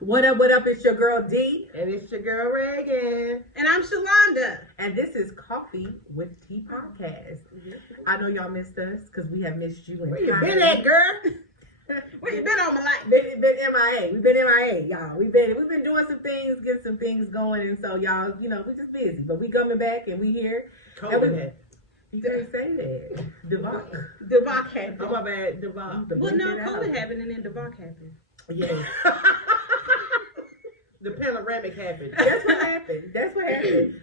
What up, what up? It's your girl D. And it's your girl Reagan. And I'm Shalonda. And this is Coffee with Tea Podcast. I know y'all missed us because we have missed you. Where you been at, girl? Where you been on my life? Been MIA. We've been MIA, y'all. We've been doing some things, getting some things going, and so y'all, we're just busy. But we coming back and we here. COVID. You can't say that. Devok happened. Oh my bad, Devok. Well, no, COVID happened and then Devok happened. Yeah. The panoramic happened. That's what happened.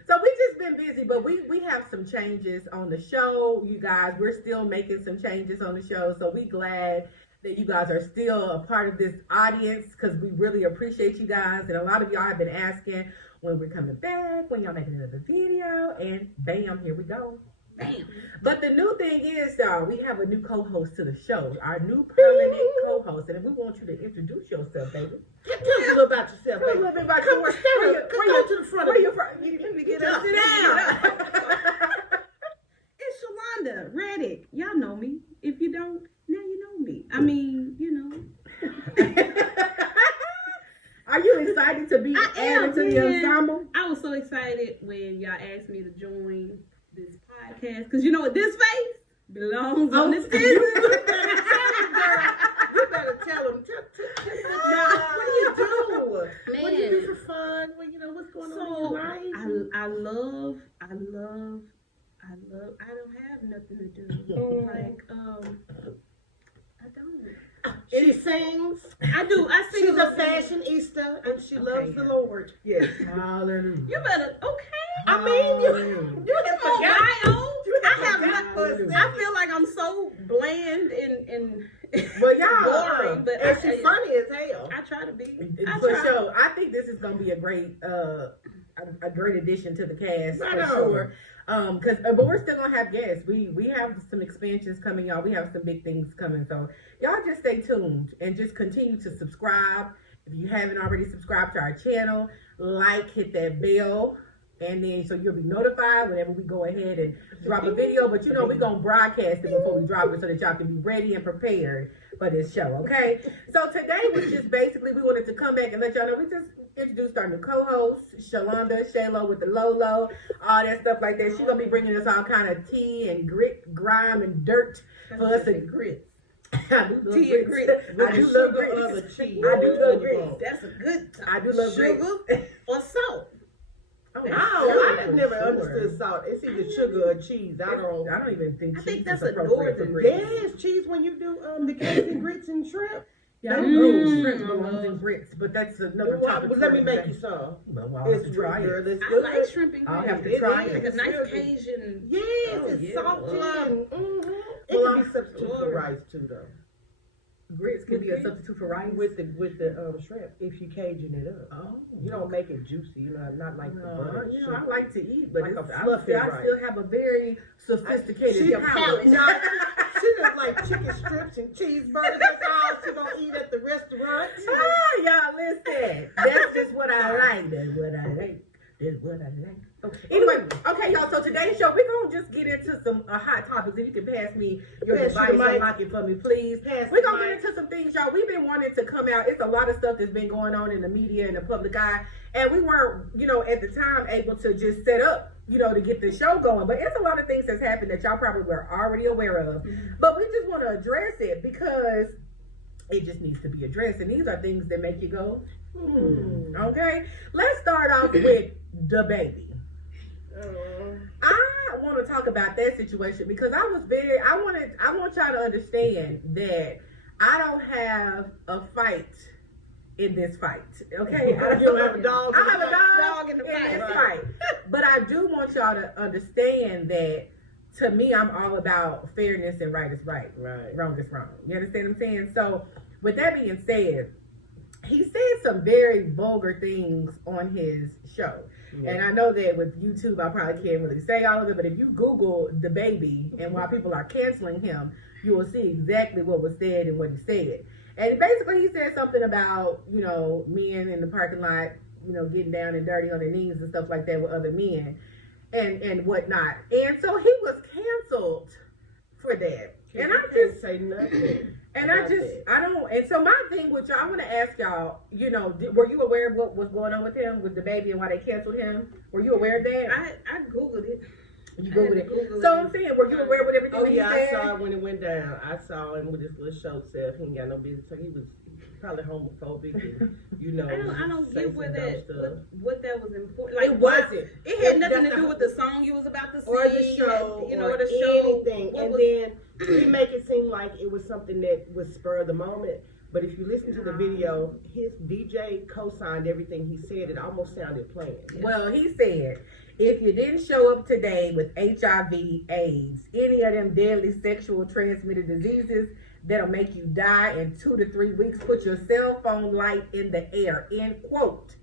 So we just been busy, but we have some changes on the show, you guys. We're still making some changes on the show, so we glad that you guys are still a part of this audience because we really appreciate you guys. And a lot of y'all have been asking when we're coming back, when y'all making another video, and bam, here we go. Bam. But the new thing is, y'all, we have a new co-host to the show, our new permanent co-host, and we want you to introduce yourself, baby. Tell us a little about yourself, Tell us a baby. little bit about Come yourself. go to the front. Where you from? You need to get up. Sit down. It's Shalonda Reddick. Y'all know me. If you don't, now you know me. I mean, Are you excited to be added to the ensemble? I was so excited when y'all asked me to join this podcast because you know what, this face belongs on this business. You better tell them. What do you do? Man. What do you do for fun? Well, what's going on in your life? I love. I don't have nothing to do. I don't. She sings. I do. I sing. She's a fashionista and she loves the Lord. Yes. Hallelujah. You better. Okay. I mean, you have forgot. I feel like I'm so bland and Well, y'all, boring, but and she's funny as hell. I try to be. For sure. I think this is gonna be a great addition to the cast Right for sure. But we're still gonna have guests. We have some expansions coming, y'all. We have some big things coming, so y'all just stay tuned and just continue to subscribe. If you haven't already subscribed to our channel, hit that bell, and then so you'll be notified whenever we go ahead and drop a video. But we're gonna broadcast it before we drop it so that y'all can be ready and prepared for this show, okay? So today was just basically we wanted to come back and let y'all know we just introduced our new co-host, Shalonda, Shaylo with the Lolo, all that stuff like that. She's gonna be bringing us all kind of tea and grit, grime and dirt for us and grits. I do love Tea and grits. grits. I do love grits. I do love grits. That's a good time. I do love sugar grits. or salt. I never understood salt. It's either sugar or cheese. I don't even think I think cheese that's is a appropriate for northern grits. Yes, cheese when you do the Cajun grits and shrimp. Yeah, I know shrimp belongs in grits, but that's another topic. Let me make you some. Well, I'll have to try it. It's I good. like shrimp and I'll grits. have to try Like it. a nice Cajun. Yes, Oh, it's yeah. salty. Mm. It can be substitute for rice too, though. Grits can be a substitute for rice With the shrimp if you Cajun it up. Oh, You don't make it juicy, not like the butter. I like to eat, but Like a I fluffy still rice. have a very sophisticated palate. She does like chicken strips and cheeseburgers. That's all she gonna eat at the restaurant. Y'all listen. That's just what I like. That's what I like. That's what I like. Okay. Anyway, okay, y'all. So today's show, we're gonna just get into some hot topics. If you can pass me your device, unlock it for me, please. We're gonna get into some things, y'all. We've been wanting to come out. It's a lot of stuff that's been going on in the media and the public eye, and we weren't, at the time able to just set up, to get the show going. But it's a lot of things that's happened that y'all probably were already aware of. Mm-hmm. But we just want to address it because it just needs to be addressed, and these are things that make you go, Okay, let's start off with the baby. I want to talk about that situation because I want y'all to understand that I don't have a fight in this fight. Okay, You don't have a dog. I have a dog in the this fight. But I do want y'all to understand that to me, I'm all about fairness and right is right. Wrong is wrong. You understand what I'm saying? So with that being said, he said some very vulgar things on his show. Yeah. And I know that with YouTube, I probably can't really say all of it, but if you Google the baby and why people are canceling him, you will see exactly what was said and what he said. And basically he said something about, men in the parking lot, getting down and dirty on their knees and stuff like that with other men and whatnot. And so he was canceled for that. And I just say nothing. And I don't. And so my thing with y'all, I want to ask y'all. You know, were you aware of what was going on with him, with the baby, and why they canceled him? Were you aware of that? I googled it. You googled it. So I'm saying, were you aware with everything? Oh he yeah, said? I saw it when it went down. I saw him with his little show self. He ain't got no business. So he was probably homophobic, and, you know. I don't say get some dumb stuff. what that was important. Like, It wasn't. It had nothing to do with the song you was about to sing, or the show, you know, or the show, anything. And then he make it seem like it was something that was spur of the moment. But if you listen to the video, his DJ co-signed everything he said. It almost sounded planned. Well, he said, if you didn't show up today with HIV, AIDS, any of them deadly sexual transmitted diseases that'll make you die in 2 to 3 weeks, put your cell phone light in the air, end quote.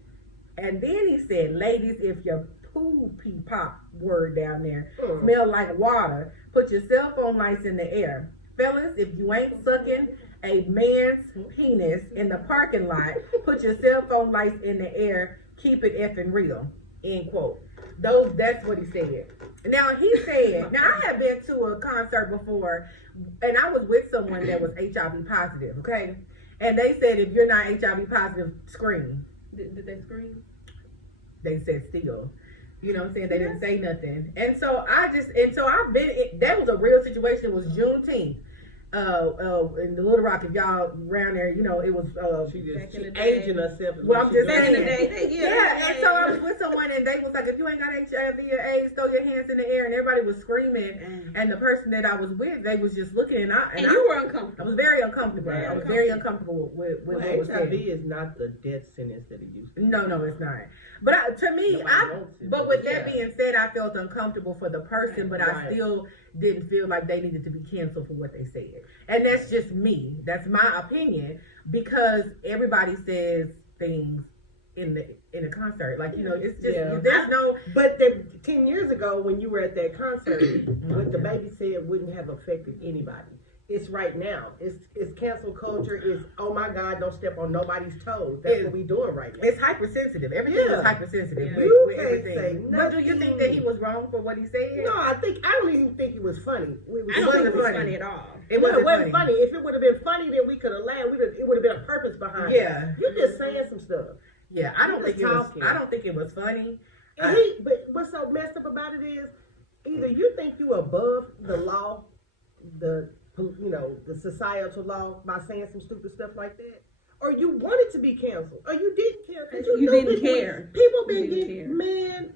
And then he said, ladies, if your poopy pop word down there smell like water, put your cell phone lights in the air. Fellas, if you ain't sucking a man's penis in the parking lot, put your cell phone lights in the air, keep it effing real, end quote. That's what he said. Now he said, now I have been to a concert before, and I was with someone that was HIV positive, okay? And they said, if you're not HIV positive, scream. Did they scream? They said still. You know what I'm saying? They didn't say nothing. And so I've been, that was a real situation. It was Juneteenth. In the Little Rock, if y'all around there, you know, it was she aging herself. Well, I'm just back in the saying. day. Yeah, and so I was with someone and they was like, if you ain't got HIV or AIDS, throw your hands in the air, and everybody was screaming. And the person that I was with, they was just looking, and you were uncomfortable. I was very uncomfortable. Right. I was very uncomfortable with what was HIV said. is not the death sentence that it used to be. No, it's not. But to me, but with that being said, I felt uncomfortable for the person, but I still didn't feel like they needed to be canceled for what they said. And that's just me. That's my opinion, because everybody says things in a concert. Like, you know, it's just there's no. But 10 years ago, when you were at that concert, what the baby said wouldn't have affected anybody. It's right now. It's cancel culture. It's, oh my God, don't step on nobody's toes. That's what we doing right now. It's hypersensitive. Everything is hypersensitive. Yeah. With You can't everything. say But do you think that he was wrong for what he said? No, I don't even think it was funny. I don't think it was funny at all. It wasn't funny. If it would have been funny, then we could have laughed. It would have been a purpose behind it. Yeah. You're just saying some stuff. Yeah, I don't think it was funny. But what's so messed up about it is, either you think you above the law, the societal law, by saying some stupid stuff like that, or you wanted to be canceled, or you didn't care. You didn't care. People been getting, man,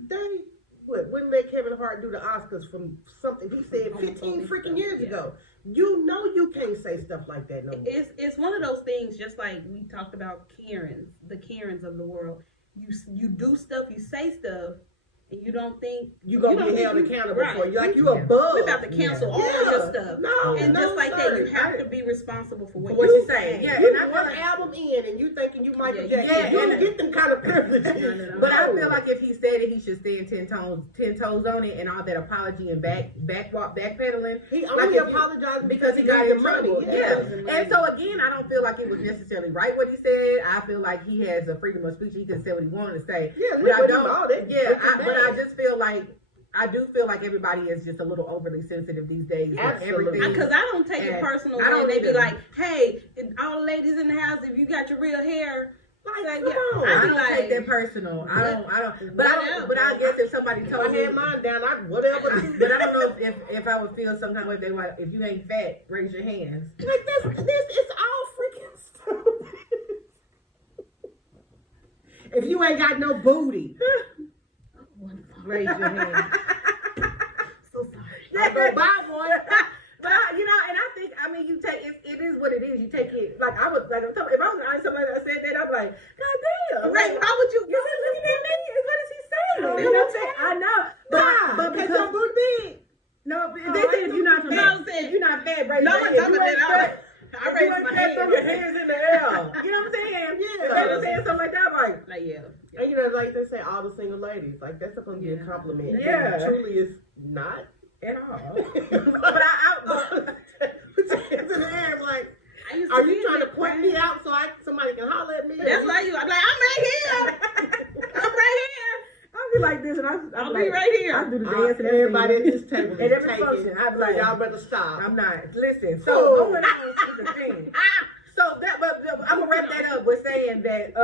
wouldn't let Kevin Hart do the Oscars from something he said 15 freaking years ago. You know you can't say stuff like that no more. It's one of those things, just like we talked about Karens, the Karens of the world. You do stuff, you say stuff, and you don't think you're gonna be held accountable for it. Like you above. We're about to cancel all your stuff. No, and just like that, you have to be responsible for what you say. Yeah, and one album in, and you thinking you Michael Jackson. You don't get them kind of privileges. But I feel like if he said it, he should stand 10 toes on it, and all that apology and backpedaling. He only apologized because he got in trouble. Yeah. And so again, I don't feel like it was necessarily right what he said. I feel like he has a freedom of speech. He can say what he wanted to say. Yeah, but I don't. But I just feel like everybody is just a little overly sensitive these days. Absolutely. Because I don't take it personal when they be like, "Hey, all the ladies in the house, if you got your real hair." Like, come on. I don't take that personal. I don't. But I guess if somebody told me, I had mine down. Whatever. But I don't know if I would feel some kind of way if they were like, if you ain't fat, raise your hands. Like this is all freaking stupid. If you ain't got no booty, raise your hand. So sorry. I go buy one. But and you take it is what it is. You take it like I was like if I was honest somebody that said that, I'd be like, God damn. Right? How would you? You're looking at me. What is he saying? You know what I'm saying? I know. But because your booty big. No, they said if you're not fat, if you're not fat, raise your hand. I raise my hand. Throw your hands in the air. You know what I'm saying? Yeah. If they were saying something like that, like yeah. And like they say, all the single ladies, like that's supposed to be a compliment. Yeah. It truly is not at all. But I put your hands in the air, like, are you trying to point me out so somebody can holler at me? That's like you. I'm like, I'm right here. I'm right here. I'll be like this, and I'll be right here. I do the dance and Everybody at everything. this table And is every taking. function, I'm So like, y'all better stop. I'm not. Listen, so going on to the thing. So that, but I'm gonna wrap that up with saying that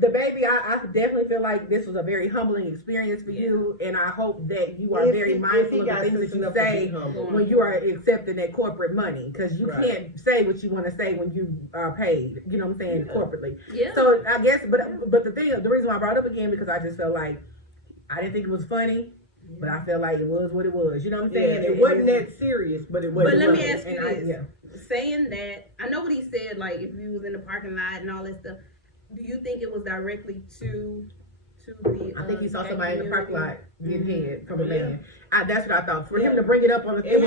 the baby, I definitely feel like this was a very humbling experience for you, and I hope that you are very mindful of the things that you say when you are accepting that corporate money, because you can't say what you want to say when you are paid. You know what I'm saying, corporately. Yeah. So I guess, but the reason why I brought it up again because I just felt like I didn't think it was funny. But I feel like it was what it was. You know what I'm saying? It wasn't that serious, but it was. But let me ask you this. Saying that, I know what he said, like, if you was in the parking lot and all that stuff, do you think it was directly to the... I think he saw somebody in the parking lot getting head from a man. That's what I thought. For him to bring it up on the... It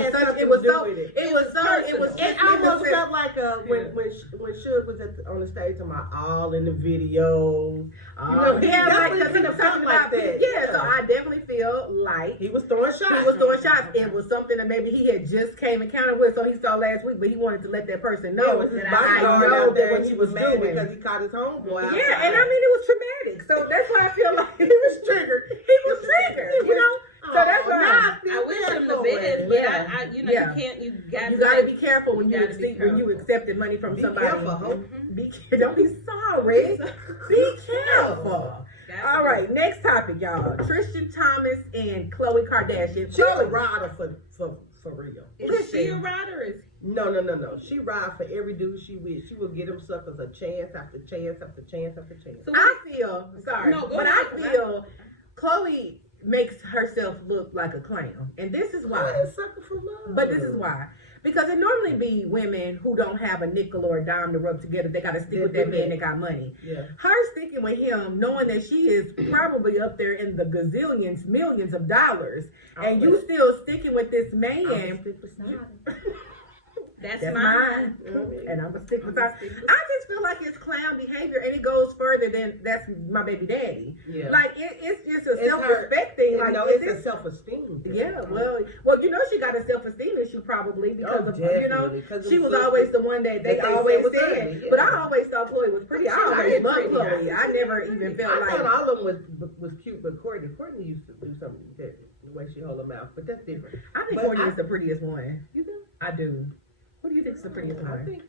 almost felt like when Suge was on the stage, talking about all in the video. Because he was talking about that. Yeah, so I definitely feel like he was throwing shots. It was something that maybe he had just came encounter with, so he saw last week, but he wanted to let that person know that I know that what he was mad doing because he caught his homeboy. Yeah, and I mean it was traumatic. So that's why I feel like he was triggered. You know. So that's why I wish him the best, but I you gotta be careful when you accepted money from somebody. Careful, don't be sorry. Be careful. All right, next topic, y'all. Tristan Thompson and Khloe Kardashian. She's a rider for real. Is she a rider? Or is No. She ride for every dude she with. She will get them suckers a chance after chance after chance after chance. So I feel I feel Khloe makes herself look like a clown, and this is why. But this is why. Because it normally be women who don't have a nickel or a dime to rub together. They got to stick with that man that got money. Yeah. Her sticking with him, knowing that she is probably up there in the gazillions, millions of dollars, and you still sticking with this man. That's mine. And I'm gonna stick with that. I just feel like it's clown behavior, and it goes further than that's my baby daddy. Yeah. Like it's just a self-respect thing. Like it's a self-esteem thing. Yeah. Well, she got a self-esteem issue probably because of she was sister. Always the one that they always said. Yeah. But I always thought Khloe was pretty. I always loved Khloe. I never even felt like I thought all of them was cute, but Courtney used to do something that the way she hold her mouth, but that's different. I think Courtney is the prettiest one. You do? I do. What do you think is the prettiest one? I think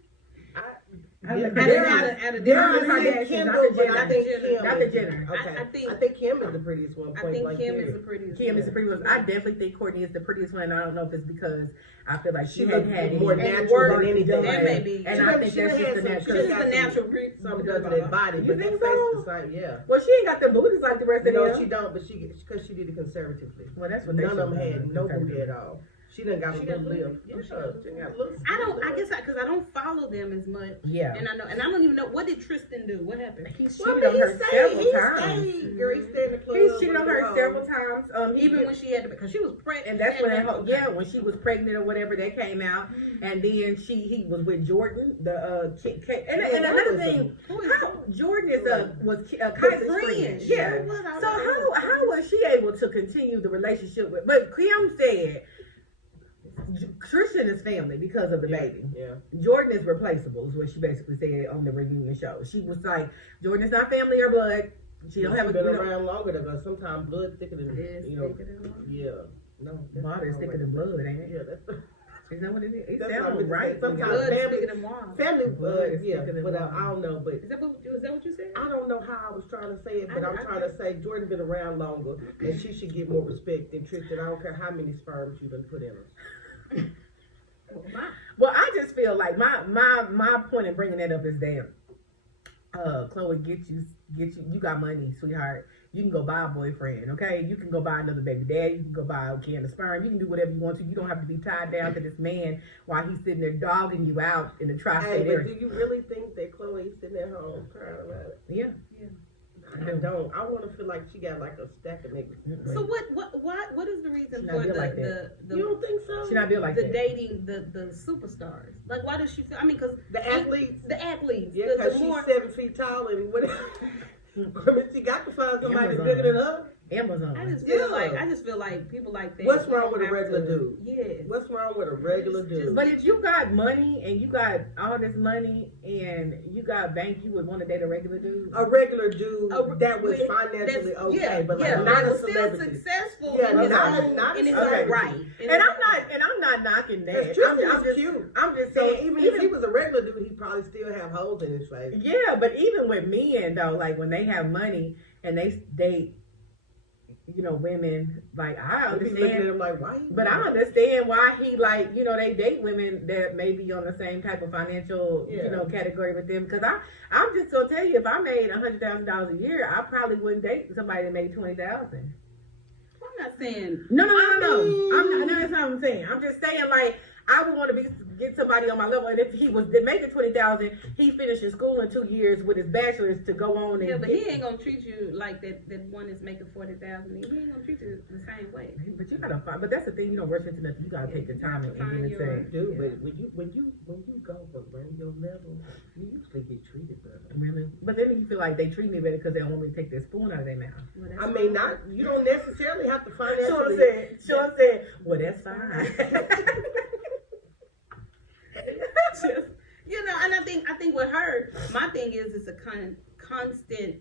Jenner. Okay. I think Kim is the prettiest one. Kim is the prettiest. Kim is the prettiest one. I definitely think Courtney is the prettiest one. I don't know if it's because I feel like she hadn't had more natural than anything. And I think that's just the natural. She's the natural some because of that body. You think so? Yeah. Well, she ain't got the booties like the rest of them. No, she don't. But because she did it conservatively. Well, that's what none of them had no booty at all. She done got a little lip. Yeah, I guess because I don't follow them as much. Yeah. And I don't even know, what did Tristan do? What happened? He cheated on her several times. He cheated on her several times. Even when she had because she was pregnant. And that's when she was pregnant or whatever, that came out. And then he was with Jordan, the kid. And another thing, Jordan was Kaiser's friend. Yeah. So how was she able to continue the relationship with? But Kim said Tristan is family because of the baby. Yeah. Jordan is replaceable, is what she basically said on the reunion show. She was like, Jordan is not family or blood. She don't have been around longer than us. Sometimes blood thicker than Yeah. No. Water is thicker than blood, ain't it? Yeah, that's is that what it is? It sounds right. Sometimes family blood, yeah. But I don't know. But is that what you said? I don't know how I was trying to say it, but I'm trying to say Jordan been around longer, and she should get more respect than Tristan. I don't care how many sperms you done put in her. Well, I just feel like my point in bringing that up is that Khloe, get you got money, sweetheart. You can go buy a boyfriend, okay? You can go buy another baby daddy. You can go buy a can of sperm. You can do whatever you want to. You don't have to be tied down to this man while he's sitting there dogging you out in the tri-state area. Do you really think that Khloe's sitting at home crying about it? Yeah. I don't. I want to feel like she got like a stack of niggas. So what is the reason for the you don't think so? She not built like the that. dating the superstars? Like, why does she feel? I mean, because the athletes. Yeah, because she's 7 feet tall and whatever. I mean, she got to find somebody bigger than her. Amazon. I just feel Yeah. like people like that. What's you wrong don't with a have regular to- dude? Yes. What's wrong with a regular It's just- dude? But if you got money and you got all this money and you got bank, you would want to date a regular dude. A regular dude A- that was with- financially that's- okay, yeah, but like yeah, not that a was still celebrity. successful Yeah, in his not own, a in his celebrity. own right. In And his I'm not knocking that. Because Tristan I'm is just, cute. I'm just So saying, even if he was a regular dude, he'd probably still have holes in his face. yeah, but even with men though, like when they have money and they date, women, like I He'd be looking at understand. him like, why? But I understand why he they date women that may be on the same type of financial, Yeah. category with them. Because I'm just gonna tell you, if I made $100,000 a year, I probably wouldn't date somebody that made 20,000. I'm not saying No. I mean- I'm not. That's what I'm saying. I'm just saying, like, I would want to get somebody on my level, and if he was making 20,000, he finishes school in 2 years with his bachelor's to go on and. yeah, but he ain't gonna treat you like that. That one is making 40,000. He ain't gonna treat you the same way. But you gotta find. But that's the thing. You don't rush into nothing. You gotta take the time and Find get your- into. Dude, Yeah. but when you go below your level, you usually get treated better. Really? But then you feel like they treat me better because they don't want me to take their spoon out of their mouth. Well, that's I mean, fine. you don't necessarily have to financially. Sean said, well, that's fine. Just, and I think with her, my thing is it's a constant.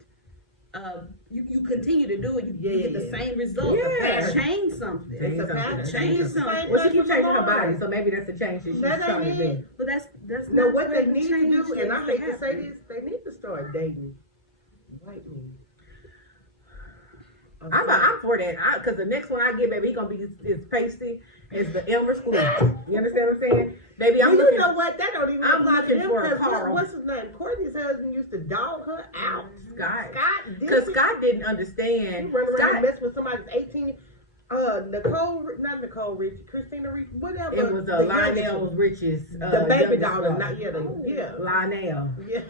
You continue to do it, you get the same result. Yeah. Change something. It's a pattern. Change something. Well, she keeps changing her body, so maybe that's the change that she's That trying to ain't do. it. But that's No, not what they the need to change do, and I needs hate to say happen. this, they need to start dating white men. I'm for that. Because the next one I get, baby, he gonna be as pasty as the Elmer School. You understand what I'm saying? Baby, I'm Well, you looking. know what? That don't even I'm apply to looking him, for a 'cause Carl. what's his name? Courtney's husband used to dog her out. Scott. Scott, Because this Scott didn't he understand. run around Scott, and mess with somebody's 18. Not Nicole Richie, Christina Richie, whatever. it was the Lionel youngest- Rich's the baby youngest daughter. daughter. Not yeah. Lionel. Yeah.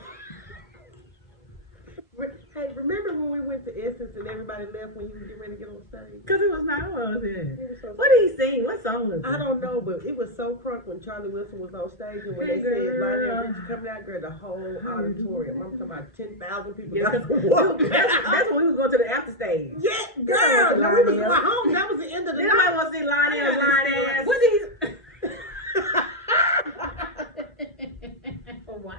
Hey, remember when we went to Essence and everybody left when you were getting ready to get on stage? Because it was not was it? It was so What did he sing? What song was it? I don't know, but it was so crunk when Charlie Wilson was on stage and when Hey, they said girl. Lionel Richie coming out, girl, the whole auditorium. I'm talking about 10,000 people. Yeah, got 'cause to walk that's when we was going to the after stage. Yeah, girl. No, we was going home. That was the end of the Then nobody night. want to see Lionel, Lionel. What did he? Why?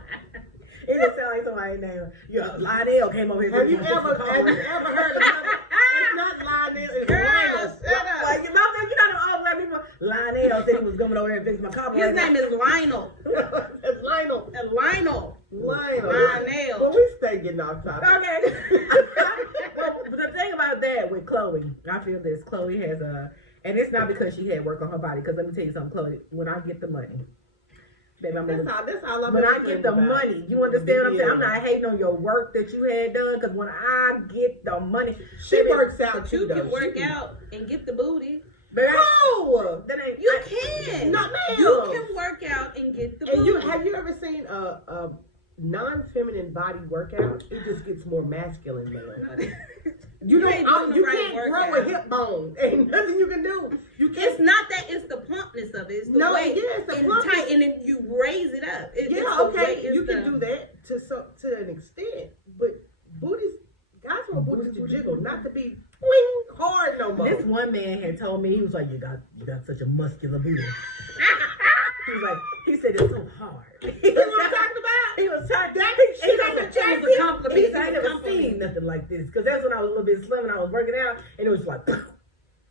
It just sound like somebody named Lionel came over here. Have you to get ever some coffee. heard of it's not Lionel, it's Lionel. Shut up. Like, you know all black people. Lionel said he was coming over here and fix my coffee. His name is Lionel. It's Lionel. Lionel. Lionel. But we stay getting off topic. Okay. Well, the thing about that with Chloe, I feel this. Chloe has and it's not because she had work on her body. Because let me tell you something, Chloe. When I get the money, baby, That's all I'm when I concerned get the about. money, you understand what I'm saying? I'm Yeah. not hating on your work that you had done. Because when I get the money, She baby, works out But too, you though. can work out and get the booty. Baby, No! that ain't You can. No, ma'am. You can work out and get the And booty. have you ever seen a non-feminine body workout? It just gets more masculine, man. You ain't doing the you right can't grow a workout. hip bone. Ain't nothing you can do. You can't. It's not that, it's the plumpness of it. It's the No, way yeah, it's the and plumpness. tight, and then you raise it up. It's Yeah, the okay, way, it's you can the- do that to an extent, but booties, guys want booties to jiggle, not to be swing hard no more. This one man had told me, he was like, you got such a muscular booty. He was like, he said it's so hard. You know what I'm talking about? He was trying. She He got said the it was a compliment. He said I It was a never compliment. seen nothing like this because that's when I was a little bit slim and I was working out and it was like,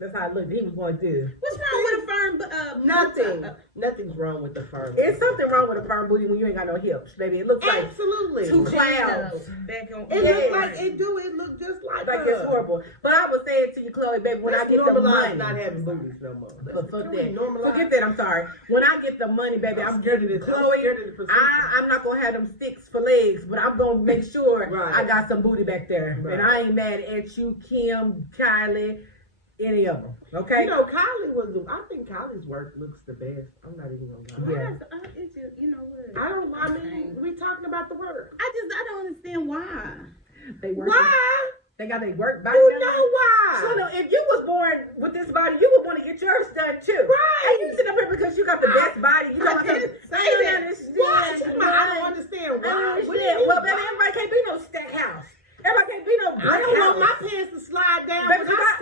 that's how I looked. He was going through. What's wrong with a firm? Nothing. Nothing's wrong with the firm. It's something wrong with a firm booty when you ain't got no hips, baby. It looks like Absolutely. two clouds. Back on. It Yeah. looks like it do. It look just like It's horrible. But I was saying to you, Chloe, baby, when I get the money. not having booties no more. But fuck Can we that. normalize? Forget that. I'm sorry. When I get the money, baby, I'm scared of this. Chloe. I'm scared of the procedure. I'm not gonna have them sticks for legs, but I'm gonna make sure Right. I got some booty back there, Right. and I ain't mad at you, Kim, Kylie, any of them. Okay. You know, I think Kylie's work looks the best. I'm not even gonna lie. Yeah. It's just, you know what? I mean, we talking about the work. I don't understand why. They work. Why? They got their work body. You done. know why? So no, if you was born with this body, you would want to get yours done too. Right. And you sit up here because you got the best body. You know I what I'm didn't saying? say that. Why? I don't understand why. I don't What do you understand. mean Well, why? baby, everybody can't be no stack house. Everybody can't be no brick I don't want house. my pants to slide down. Baby, when I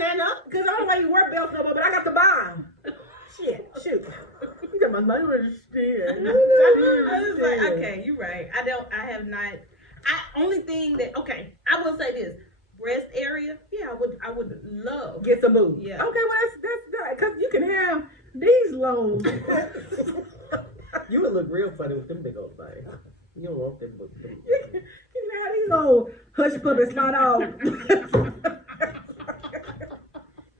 Cause I don't know why you wear belts no more, but I got the bomb. Shit, shoot. You got my money understand. I was like, okay, you're right. I have not. Only thing that, okay, I will say this. Breast area, yeah, I would love. Get some boobs. Yeah. Okay, well that's because you can have these long. You would look real funny with them big old things. You don't want them. You can have these old hush puppies not on.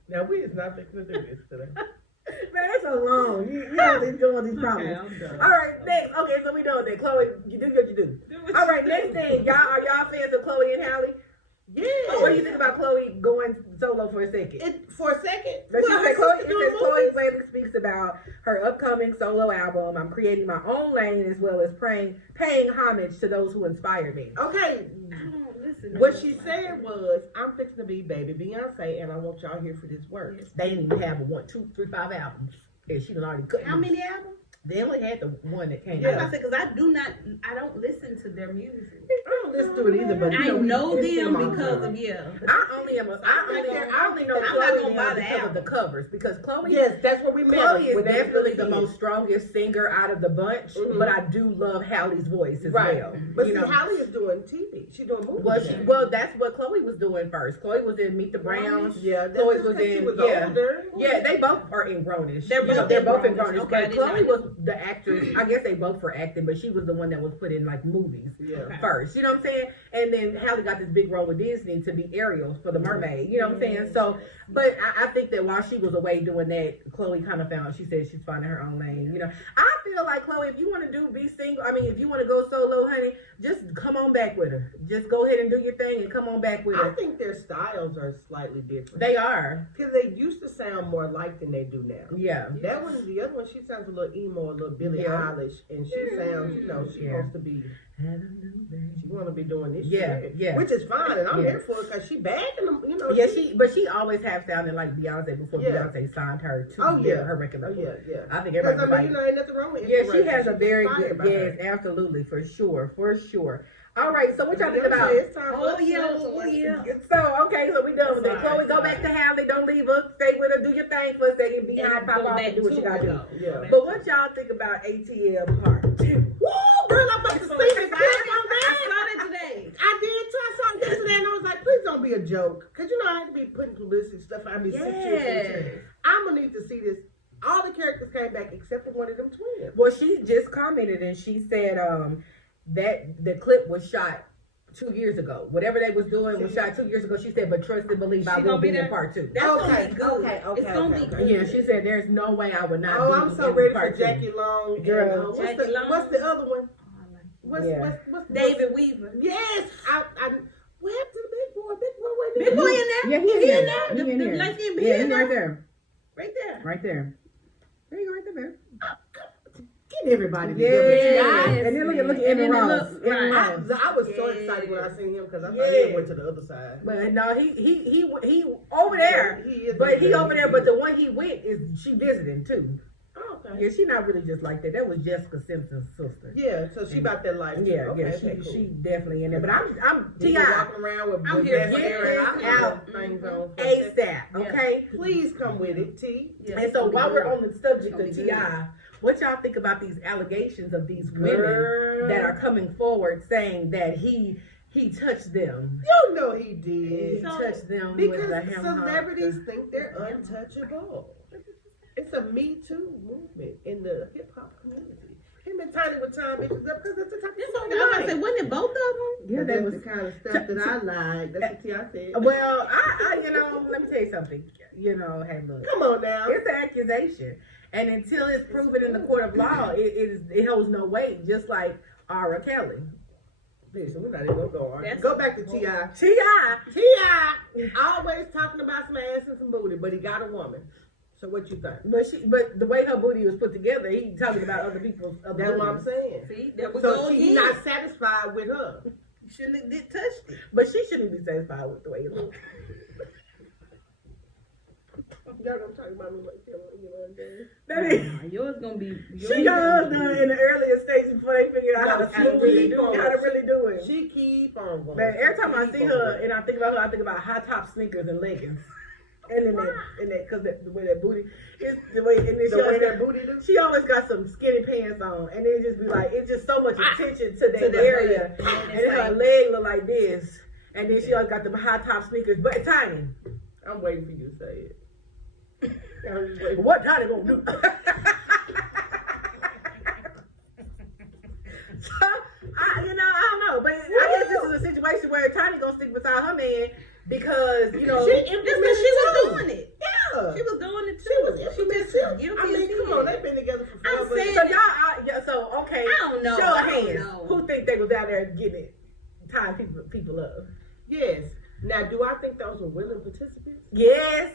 Now we is not fixing to do this today. Man, that's so long. You have to enjoy these problems. Okay, I'm done. All right, next. Okay, so we done that. Chloe, you do what you do. All right, next thing. Are y'all fans of Chloe and Halle? Yeah. What do you think about Chloe going solo for a second? For a second. But Well, her Chloe, sister it doing says Chloe movies? Bailey speaks about her upcoming solo album. I'm creating my own lane as well as paying homage to those who inspired me. Okay. Listen. What she said was, I'm fixing to be baby Beyonce, and I want y'all here for this work. Yes. They didn't even have 1, 2, 3, 5 albums. And she done already cut. How many albums? They only had the one that came Yeah. out. Because I don't listen to their music. I don't listen to it either, but I know it's them in my because mind. of, yeah. I only know I'm not Chloe gonna buy the because of album. the covers. Because Chloe Yes, that's what we met. Chloe is when they definitely really the did. most strongest singer out of the bunch, Mhm. but I do love Halle's voice as Right. well. But you see, know? Halle is doing TV. She's doing movies. Well, that's what Chloe was doing first. Chloe was in Meet the Browns. Yeah, that's Chloe just was 'cause she in was yeah. older. Yeah, they both are in Grownish. They're You know, both they're in both in Grownish. Grownish. Okay, I But didn't Chloe know. was the actress. I guess they both were acting, but she was the one that was put in like movies Yeah. first. You know what I'm saying? And then Halle got this big role with Disney to be Ariel for the Mermaid. You know what I'm saying? So, but I think that while she was away doing that, Chloe kind of found. She said she's finding her own lane. You know, I feel like Chloe, if you want to be single, I mean, if you want to go solo, honey, just come on back with her. Just go ahead and do your thing and come on back with I her. think their styles are slightly different. They are. Because they used to sound more alike than they do now. Yeah. That one, the other one, she sounds a little emo, a little Billie Yeah. Eilish, and she sounds, she Yeah. wants to be, she want to be doing this Yeah, shit. yeah. Which is fine, and I'm Yeah. here for it because she bagging them, Yeah, she always have sounded like Beyonce before Yeah. Beyonce signed her to Oh, yeah. her record Oh, label. yeah. I think Because, everybody ain't nothing wrong with yeah, she inspiration. has a very She's good inspired by yes, her. absolutely, for sure. All right, so what y'all think Beyonce, about it's time for Oh, us to yeah, have oh, some- yeah. so okay, so we done with that. Sorry, Chloe, go back to Halle, don't leave her, stay with her, do your thing for a second, be high, pop off and do what you gotta do. Yeah. But what y'all think about ATL Part 2? Woo, girl, I'm about to see the clip on I that. saw that today. I did too. I saw it yesterday, and I was like, please don't be a joke. Because, I had to be putting publicity stuff out. Yes. I'm going to need to see this. All the characters came back except for one of them twins. Well, she just commented and she said that the clip was shot 2 years ago. Whatever they was doing was shot 2 years ago. She said, but trust and believe I She will gonna be be in there? Part 2. That's Okay, gonna be good. okay, It's gonna okay, be okay. good. Yeah, she said there's no way I would not Oh, be I'm so in ready Part for 2. Jackie Long. And, Girl. Jackie Long. What's the other one? What's David Weaver. Yes. What happened to the big boy? Big boy went Big boy in there? Yeah, he in He there. in there? He in The there. light-skinned Yeah, in he there? right there. Right there. Right there. There you go, right there, babe. Get everybody Yes. together. And then look at And Emma then it Ross. look- Emma right. Ross. I was so Yes. excited when I seen him because I thought Yeah. he went to the other side. But no, he over there. Yeah, he is But he over there. But the the one he went is she visiting too. oh, okay. Yeah, she not really just like that. That was Jessica Simpson's sister. Yeah, so she about that life. too. Yeah, okay, yeah, okay, cool. she definitely in there. But I'm He Ti was walking around with I'm with here that for hair it. and I'm all out. things on. ASAP. Okay. Please come with it, T. Yeah, And so while we're on the subject Gonna of be Ti, what y'all think about these allegations of these women Girl. that are coming forward saying that he touched them? You know he He did. So- touched them Because with the hem celebrities think they're untouchable. It's a Me Too movement in the hip hop community. Him and Tiny would time bitches up because that's the type of This song one, they I was like. gonna say, wasn't it both of them? Yeah, that That's was the kind of stuff that I like. That's what T.I. said. well. I let me tell you something. Hey, look, Come on now. it's an accusation, and until it's proven in the court of law, it holds no weight. Just like R. Kelly, Listen, we're not even gonna go on. That's- Go back to T.I. T.I. T.I. always talking about some ass and some booty, but he got a woman. So what you think? But the way her booty was put together, he talking about other people's. That's what I'm saying. See, there we So go she's again. not satisfied with her. You shouldn't have did touched it. But she shouldn't be satisfied with the way it looks. Y'all gonna talk about me like that? That is. Yours gonna be. She got us done in the earlier stages before they figured out No, how to really do it. She keep on going. Man, every time I She see keep her on and I think about her, I think about high top sneakers and leggings. And then because the way that booty is the way, and then The way that booty do? she always got some skinny pants on, and then just be like, it's just so much attention to that the area, butt. and then her leg look like this, and then she always got them high top sneakers, but tiny. I'm waiting for you to say it. I'm just waiting. What Tiny gonna do? So I don't know, but I guess this is a situation where Tiny gonna stick beside her man because She Just because she was doing it. Yeah. She was doing it too. She was implementing too. guilty I mean, as come sin. on, they've been together for I'm forever. saying- so okay. I don't know. Show of I don't hands. know. Who think they was out there getting it? Tying people up? Yes. Now, do I think those were willing participants? Yes.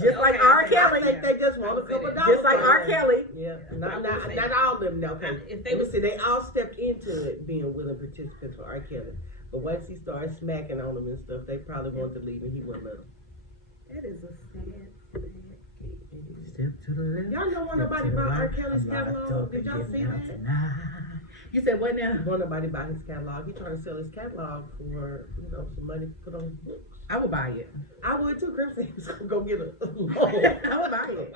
Just like Okay, R. okay. I Kelly. think they just want a couple dollars. Just like from R. it. Kelly. Yeah, not say all of them. No, okay. If they Let me was- see. They all stepped into it being willing participants for R. Kelly, but once he started smacking on them and stuff, they probably wanted to leave, and he wouldn't let them. That is a sad. Step to the left. Y'all know nobody bought R. Kelly's catalog? Did y'all see that? You said what now? Won't nobody buy his catalog? He trying to sell his catalog for some money to put on his books. I would buy it. I would too. Chris said he was gonna go get a loan. I would buy it.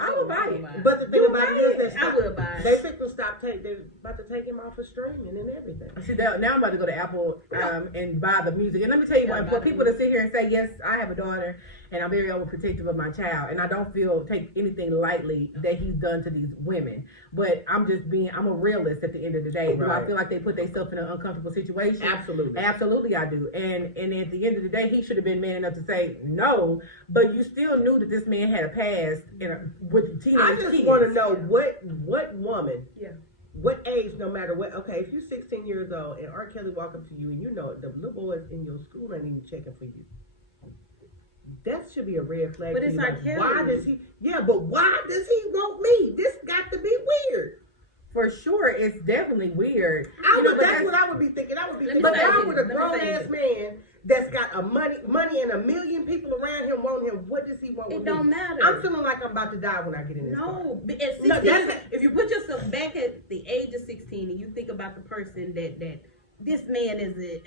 I would buy it. But the thing You about buy it is it? that I would buy it. they picked to stop they're about to take him off of streaming and everything. See, now I'm about to go to Apple and buy the music. And let me tell you Yeah, what, buy for the people to sit here and say, yes, I have a daughter and I'm very overprotective of my child, and I don't take anything lightly that he's done to these women. But I'm a realist at the end of the day. Do I Right. feel like they put themselves in an uncomfortable situation? Absolutely. Absolutely, I do. And at the end of the day, he should have been man enough to say no, but you still knew that this man had a past with teenage I just kids. want to know what woman, Yeah. what age, no matter what. Okay, if you're 16 years old and R. Kelly walk up to you and you know it, the little boys in your school ain't even checking for you. That should be a red flag. But to it's you. R. Like, Kelly. why does he? Yeah, but why does he want me? This got to be weird. For sure, it's definitely weird. That's but what I would be thinking. I would be Let me thinking, say why this. would a Let me grown say ass this. man that's got a money and a million people around him want him? What does he want? It with don't me? matter. I'm feeling like I'm about to die when I get in this car. No, but at 16, No, that's- if you put yourself back at the age of 16 and you think about the person that this man is an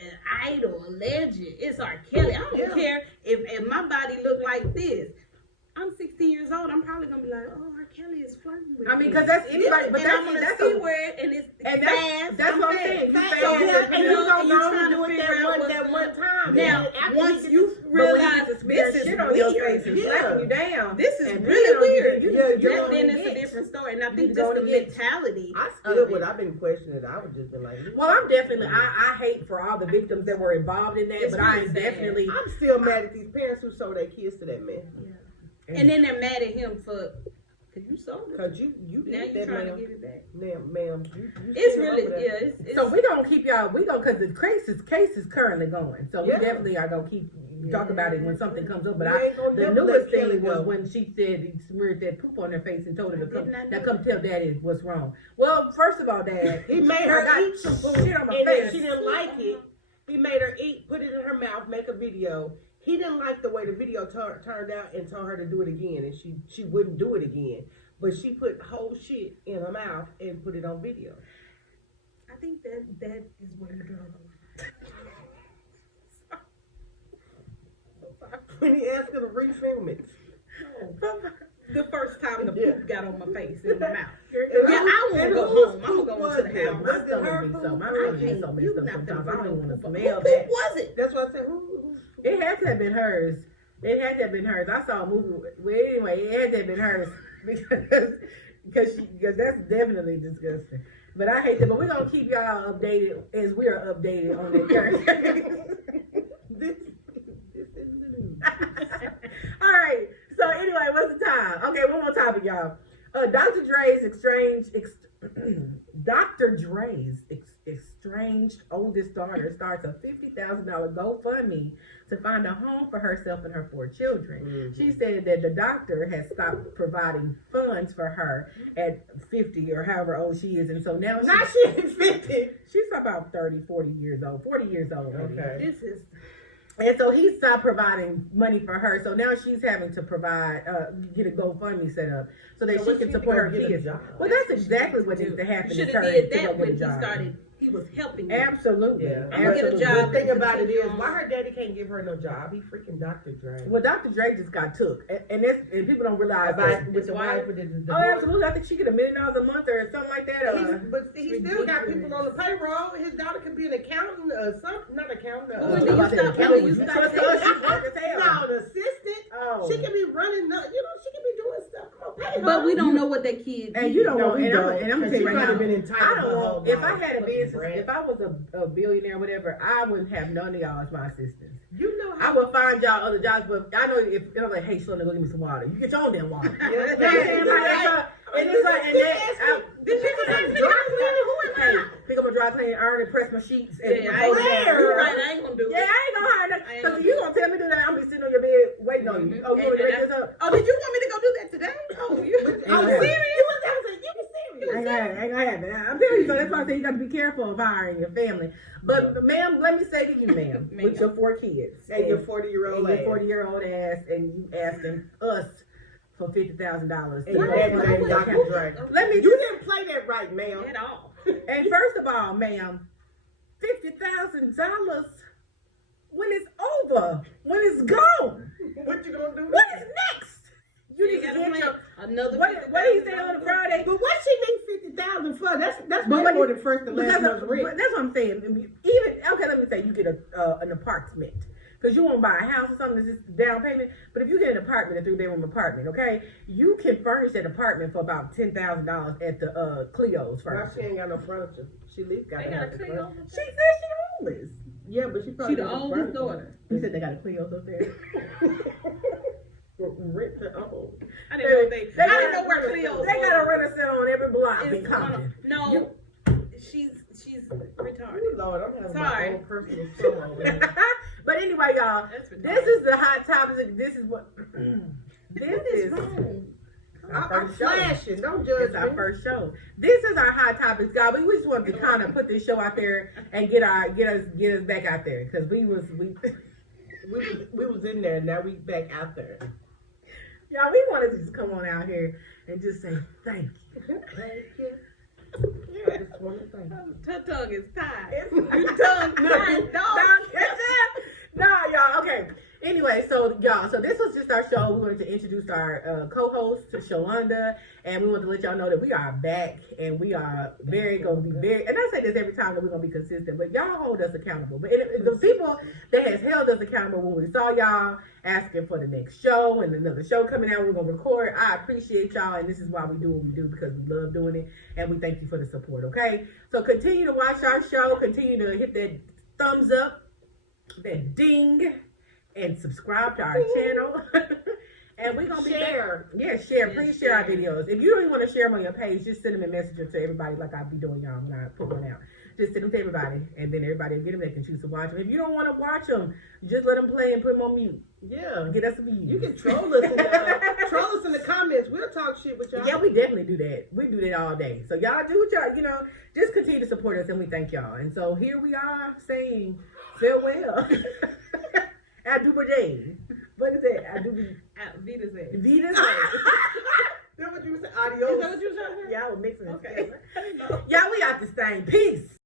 idol, a legend, it's R. Kelly. I don't Yeah. care if my body look like this. I'm 16 years old. I'm probably gonna be like, oh, R. Kelly is flirting with me. I mean, because that's anybody, but and I'm gonna that's see a, where and it's and fast. that's what I'm fast. saying. You Fast. fast. So Yeah, yeah, and and you you know, don't you know trying to to do it figure out what's that one time. Now, And after once he you gets- realize this this is shit on your weird, face and Yeah. slapping you down. this is and really being on you, weird. you then it's a get. different story. And I You think go just to the get. mentality. I of still it. would. I've been questioning it. I would just been like, Well, I'm definitely. I hate for all the victims that were involved in that, It's but I really am sad. definitely. I'm still mad at these parents who sold their kids to that man. And then they're mad at him for, because you sold it. Cause you Now did you're that, trying ma'am. to get it back. Ma'am, you It's still really, over that. yeah. It's, So we gonna keep y'all. We gonna because the case is currently going. So Yeah. we definitely are gonna keep talk about it when something comes up. But We ain't gonna the never newest let Kelly thing was go. when she said he smeared that poop on her face and told her to come. Didn't I Now know come tell Daddy what's wrong. Well, first of all, Dad, He made I her got eat some food, shit on my and then face. she didn't like it. He made her eat, put it in her mouth, make a video. He didn't like the way the video turned out and told her to do it again, and she wouldn't do it again. But she put whole shit in her mouth and put it on video. I think that is where you draw the When he asked her to refilm it. line. The first time the Yeah. poop got on my face in my mouth. And Yeah, who- I wanna and go whose home. I'm poop gonna go was to the it? house. my Was it stomach her be so poop? my I stomach be can't. so You messed up not sometimes. finna I don't bring want no to poop. smell Who that. was it? That's why I said, who? It had to have been hers. It had to have been hers. I saw a movie. Well, anyway, it had to have been hers because that's definitely disgusting. But I hate that. But we're gonna keep y'all updated as we are updated on the current. This is the news. All right. So anyway, what's the time? Okay, one more topic, y'all. Dr. Dre's estranged oldest daughter starts a $50,000 GoFundMe to find a home for herself and her 4 children. Mhm. She said that the doctor has stopped providing funds for her at 50 or however old she is, and so now Now she ain't 50. she's about 30, 40 years old, 40 years old. maybe. Okay. This is And so he stopped providing money for her. So now she's having to provide, get a GoFundMe set up so that So she what can she support her need to go get a kids. job? Well, that's exactly what needs to happen. should is have her did to go that get a when he job. started. he was helping you. Absolutely. Yeah. I'm gonna get a Absolutely. job. The thing about it is, Continue why on. her daddy can't give her no job? He freaking Dr. Dre. Well, Dr. Dre just got took, and people don't realize that. With the wife, with the Oh, absolutely. I think she get $1 million a month or something like that. But he still got ridiculous. people on the payroll. His daughter could be an accountant, not accountant. Well, when do you stop? When do you stop? Trust us, she work as hell. No, an assistant. Oh. She can be running. She can be doing stuff. Come on, pay her. But we don't know what that kid. And you don't No, want, we and I'm don't. and I'm gonna tell you She right might now, have been entitled I her don't whole want, if I life. had a business, Brand. if I was a billionaire or whatever, I wouldn't have none of y'all as my assistants. You know I how. would find y'all other jobs, but I know if I'm like, hey, Shlomo, go get me some water. You get your own damn water. Yeah. You know what I'm saying? Like, and it's like, and that, Did you just ask me dry cleaner? Who am hey, I? pick up a dry cleaner, iron and press my sheets. And Yeah, fold it down. you're right. I ain't gonna do Yeah, it. I ain't gonna hire I that. ain't Because gonna you do gonna tell me to do that, I'm gonna be sitting on your bed waiting on you. Oh, you want me to make this up? Oh, did you want me to go do that today? Oh, you Oh, serious? I ain't gonna have it. I'm telling you, so that's why I say you got to be careful of hiring your family. But, ma'am, let me say to you, ma'am, with your 4 kids And your 40-year-old and your 40-year-old ass, and you asking us for $50,000 to And your go daddy for named the Dr. account. Dre. Let me You didn't play that right, ma'am. At all. And first of all, ma'am, $50,000 when it's over, when it's gone, What you gonna do? what is next? You You need to gotta get plan your. another. What did he say on the Friday? But what she need 50,000 for? That's But way when more you- than first and But last month's but rent. that's what I'm saying. Even okay, let me say you get an apartment because you won't buy a house or something that's just down payment. But if you get an apartment, a 3-bedroom apartment, okay, you can furnish that apartment for about $10,000 at the Cleo's Why furniture. she ain't got no furniture? She at least got They to got have a the Cleo. furniture. She said she homeless. Yeah, but she probably She the got oldest furniture. daughter. He said they got a Cleo's up there. Rent to own. I didn't know they. I didn't know where They Cleo. got a renter center on every block It's in Compton. No, she's retarded. Ooh, Lord, I'm having Sorry. my own personal show over here. But anyway, y'all, That's retarded. this is the hot topic. This is what. This is. I'm first show. flashing. Don't judge It's our me. first show. This is our hot topics, guys. We just wanted to kind of put this show out there and get us back out there because we We was in there. Now we back out there. y'all, we wanted to just come on out here and just say thank you. Thank you. I just want to thank you. Her tongue is tied. Your tongue tied, dog. No, y'all. Okay. Anyway, so y'all, so this was just our show. We wanted to introduce our co-host, Shalonda, and we want to let y'all know that we are back and we are gonna be very. And I say this every time that we're gonna be consistent, but y'all hold us accountable. But the people that has held us accountable when we saw y'all asking for the next show and another show coming out, we're gonna record. I appreciate y'all, and this is why we do what we do because we love doing it, and we thank you for the support. Okay, so continue to watch our show. Continue to hit that thumbs up, that ding, and subscribe to our channel. And we're gonna be Share. back. Yeah, share. Yes, Please share our share. videos. If you don't even want to share them on your page, just send them a messenger to everybody like I be doing y'all when I put one out. Just send them to everybody, and then everybody will get them. They can choose to watch them. If you don't want to watch them, just let them play and put them on mute. Yeah. Get us views. You can troll us in the comments. We'll talk shit with y'all. Yeah, we definitely do that. We do that all day. So y'all do what y'all, just continue to support us, and we thank y'all. And so here we are saying farewell. Adubade. What is that? Vita's it. Vita. That's what you said. Adios. Is that what you were trying to say? Y'all were mixing it Okay. together. I didn't know. Y'all, we out this thing. Peace.